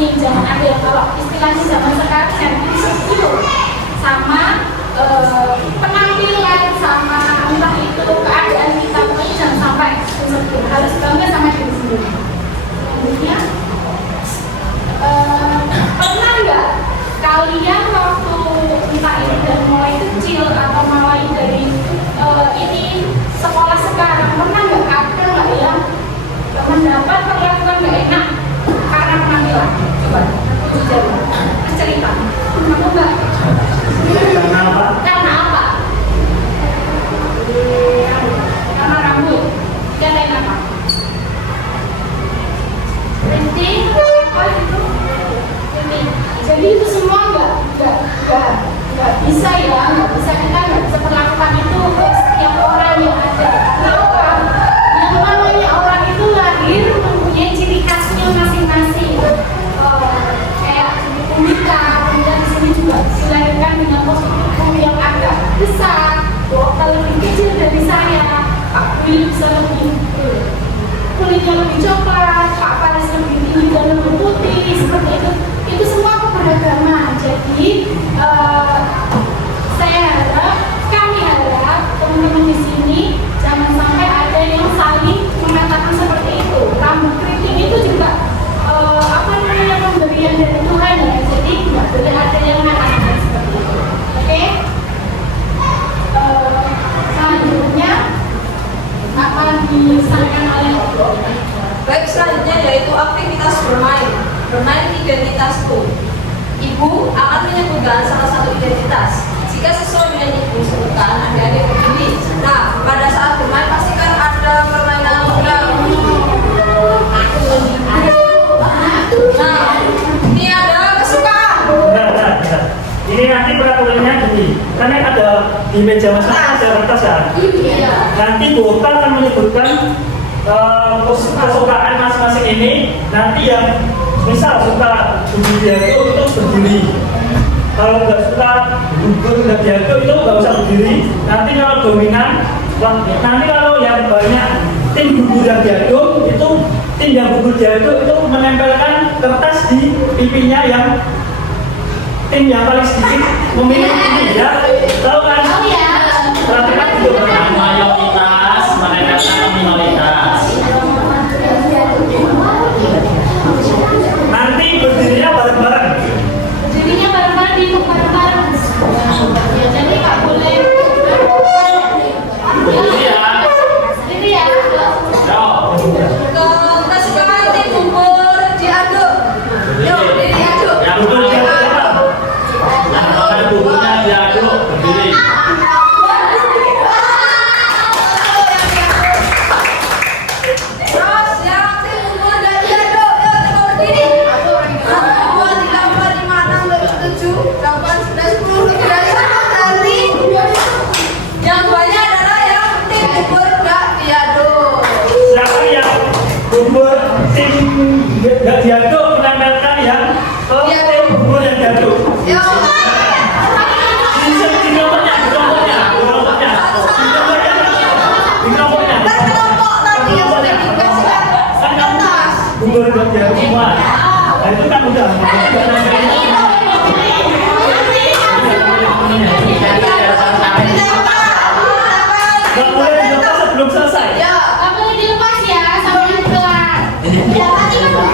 masing-masing, jangan ada yang kalau istilahnya zaman sekarang yang insecure sama penampilan, sama entah itu keadaan kita, pokoknya jangan sampai insecure, harus bangga sama diri sendiri. Kemudian pernah nggak kalian waktu entah ini dari mulai kecil atau mulai dari ini sekolah sekarang, pernah nggak ada nggak yang mendapat perlakuan nggak enak karena penampilan? Coba jujur cerita. Kamu nggak? Karena apa? Karena apa? Karena rambut. Dan lain apa? Berhenti? Apa itu? Jadi itu semua nggak bisa ya, nggak bisa, kita nggak bisa perlakukan itu ke setiap orang yang ada. Kenapa? Yang namanya orang itu lahir mempunyai ciri khasnya masing-masing. Kayak unika, kemudian di sini juga dilahirkan dengan postur tubuh yang agak besar, kalau lebih kecil dari saya, Pak Will bisa lebih kulitnya lebih coklat, Pak Paris lebih tinggi dan lebih putih, seperti itu. Itu semua keberagaman. Jadi saya harap, kami harap teman-teman di sini jangan sampai ada yang saling mengatakan seperti itu. Rambut keriting itu juga pemberian dari Tuhan ya. Jadi nggak boleh ada yang mengatakan seperti itu. Oke? Selanjutnya akan disampaikan oleh baik, selanjutnya yaitu aktivitas bermain. Bermain identitasku. Ibu akan menyebutkan salah satu identitas. Jika sesuai dengan ibu sebutkan, adik-adik berdiri. Nah, pada saat bermain pastikan ada permainan program. Nah, ini ada kesukaan. Bentar. Ini nanti peraturannya gini. Karena ada di meja masing-masing ada kertas ya. Iya. Nanti Bu Okta akan menyebutkan kesukaan masing-masing ini. Nanti yang misal suka berdiri itu berdiri. Kalau nggak suka berdiri itu nggak usah berdiri. Nanti kalau dominan, nanti kalau yang banyak tim gugur dan diaduk itu tim yang gugur diaduk itu menempelkan kertas di pipinya yang tim yang paling sedikit memilih ini ya. Tahu kan? Oh ya. Perhatikan itu kan? Mayoritas menempelkan minoritas. Nanti berdirinya bareng-bareng. Berdirinya bareng-bareng di bareng-bareng. Ya, jadi nggak boleh. Berdiri ya. Berdiri ya. Yo. Kesukaan tim gugur diaduk. Yuk, diaduk. Yang gugur siapa? Yang pakai guburnya diaduk berdiri. Terus yang tim gugur dan diaduk, yuk kita berdiri. 1, 2, 3, 4, 5, 6, 7, 8, 9, 10, 11, kali. Yang banyak adalah yang tim gugur gak diaduk. Siapa yang gugur tim nggak diaduk menempelkan yang tim gugur yang diaduk. Yuk. Di nomornya. Kan kelompok tadi yang sudah dikasih Kan kamu kertas. gugur dan diaduk semua. Nah itu kan udah. Nggak boleh dilepas sebelum selesai. Ya. Nggak boleh dilepas ya sampai kelar. Ya, tadi kan.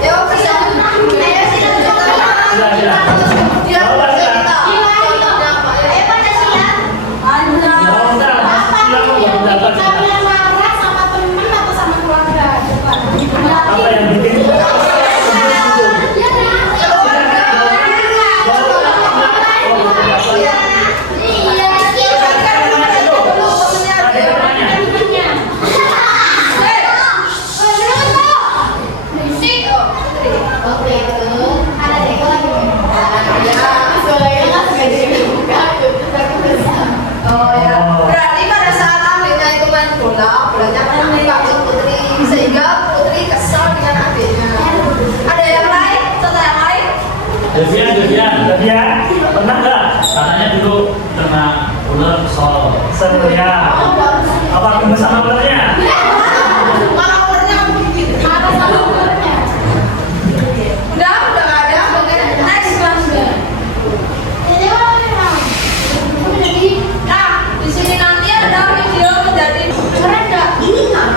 Ya, bisa. Ayo kita coba. Sila. Dia Coba, sila. Ayo pada siap. Anda. Nggak usah, sila kok baru dapat sila. Kalian marah sama temen atau sama keluarga? Coba. Apa yang bikin? Ya kan? Oh ya, berarti pada saat adiknya itu main bola, bolanya kan dipakai Putri, sehingga Putri kesal dengan adiknya. Ada yang lain? Contoh yang lain? Devian, pernah nggak? Katanya dulu kena ular sol. Seru ya. Apa ketemu sama ularnya? Malah ularnya begini. Marah sama keluarga. Udah nggak ada. Oke, next Mas. Jadi apa memang? Kamu jadi Nah, di sini nanti ada video menjadi keren nggak? Ini nggak?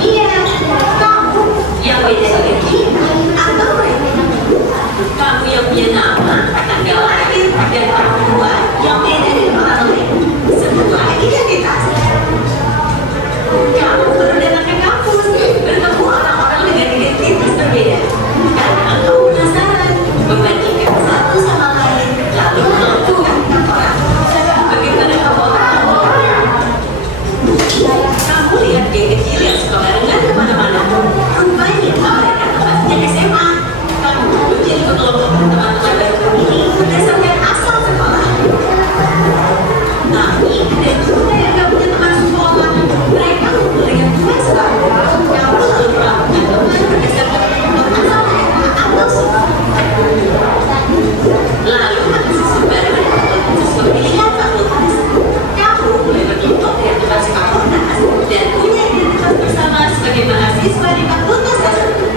Iya. Kamu. Yang beda dengan kita atau mereka. Kamu yang punya nama, tanggal lahir, dan orang tua yang beda dengan orang lain. Semua identitas. Kamu baru datang ke kampus, bertemu orang-orang dengan identitas berbeda. Karena kamu penasaran, membandingkan satu sama lain, lalu menentukan orang. Bagaimana kamu akan orang? Kamu lihat geng kecil yang suka barengan kemana-mana. Rupanya mereka teman sejak SMA. Kamu menjadi kelompok teman-teman baru ini berdasarkan asal sekolah. Tapi ada juga yang gak punya teman sekolah. Mereka kumpul dengan teman sekolah. Kamu selalu melakukan teman berdasarkan kelompok asal mereka atau sekolah. Lalu mahasiswa baru dapat mahasiswa pilihan fakultas. Kamu mulai berkelompok dengan teman sefakultas dan punya identitas bersama sebagai mahasiswa di fakultas tersebut.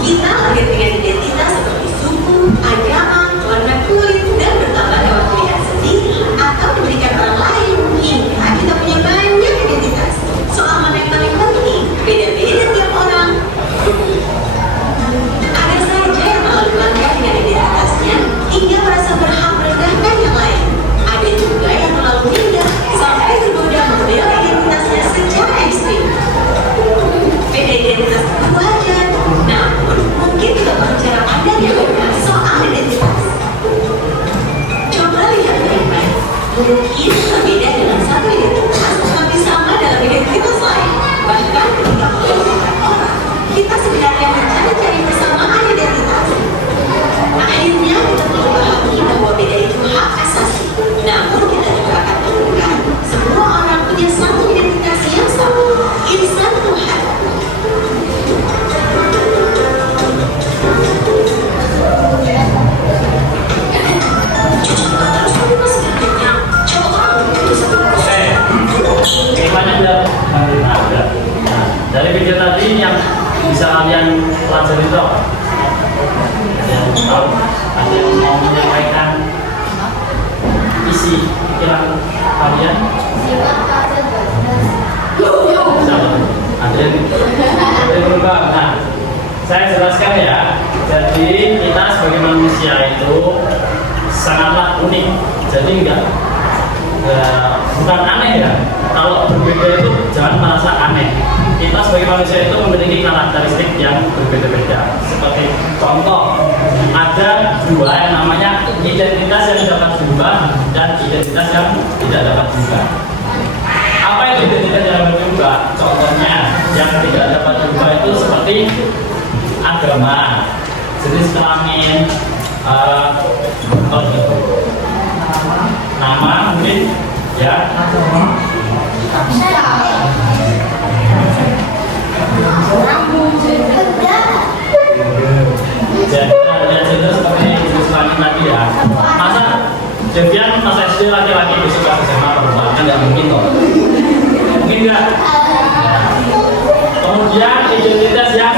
Kita lahir dengan identitas seperti suku, agama, warna kulit, dan bertambah lewat pilihan sendiri atau diberikan orang lain hingga kita punya banyak identitas. Soal mana yang paling penting, beda-beda tiap orang. Ada saja yang terlalu bangga dengan identitasnya hingga merasa berhak merendahkan yang lain. Ada juga yang terlalu minder sampai tergoda model identitasnya secara ekstrim. Beda identitas itu wajar, namun mungkin tidak perlu cara pandang yang benar soal identitas. Coba lihat baik-baik. Mungkin berbeda dalam satu identitas, tapi sama dalam identitas lain. Bahkan ketika menggunakan orang, kita sebenarnya mencari persamaan identitas. Akhirnya kita perlu pahami bahwa beda itu hak asasi. Namun kita juga akan temukan semua orang punya satu identitas yang sama, insan Tuhan. Gimana udah ada. Nah, dari video tadi yang bisa kalian pelajari itu apa? Ada yang tahu? Ada yang mau menyampaikan isi pikiran kalian? Ada yang berubah. Nah, saya jelaskan ya. Jadi kita sebagai manusia itu sangatlah unik. Jadi bukan aneh ya. Kalau berbeda itu jangan merasa aneh. Kita sebagai manusia itu memiliki karakteristik yang berbeda-beda. Seperti contoh, ada dua yang namanya identitas yang dapat berubah dan identitas yang tidak dapat berubah. Apa itu identitas yang dapat berubah? Contohnya yang tidak dapat berubah itu seperti agama, jenis kelamin, nama mungkin ya. Jadi ada cerita seperti jenis kelamin tadi ya. Masa Devian masa SD laki-laki disuka sama perempuan kan nggak mungkin kok. Mungkin nggak? Kemudian identitas yang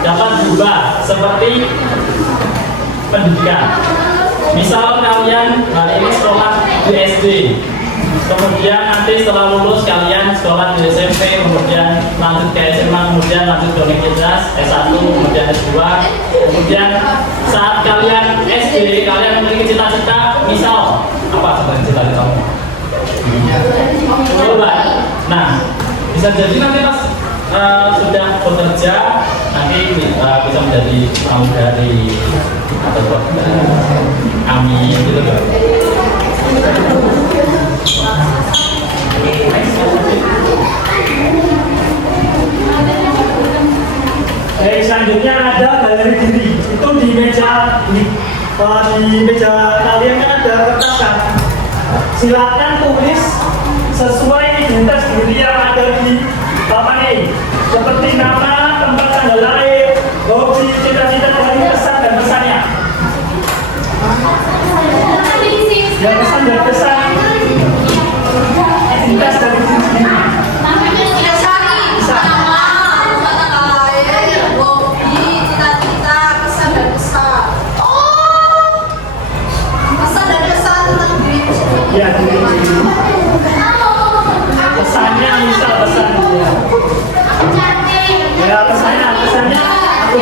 dapat berubah seperti pendidikan. Misal kalian hari ini sekolah di SD, Kemudian nanti setelah lulus kalian sekolah di SMP, kemudian lanjut ke SMA, kemudian lanjut ke universitas S1, kemudian S2. Kemudian saat kalian SD, kalian memiliki cita-cita, misal apa sebenarnya cita-citamu? Coba. Nah, bisa jadi nanti pas sudah bekerja, nanti bisa menjadi pramugari atau dokter. Amin gitu kan. Selanjutnya ada galeri diri. Itu di meja kalian kan ada kertas kan. Silakan tulis sesuai identitas diri yang ada di papan ini. Seperti nama, tempat tanggal lahir, hobi, cita-cita dari pesan dan pesannya. Ya pesan dan pesan. Identitas dari diri sendiri. Tidak cari nama, tempat tanggal lahir, hobi, cita-cita, pesan dan pesan. Oh, pesan dan pesan tentang dirimu sendiri. Ya diri sendiri. Pesannya misal pesan ya. Ya pesannya aku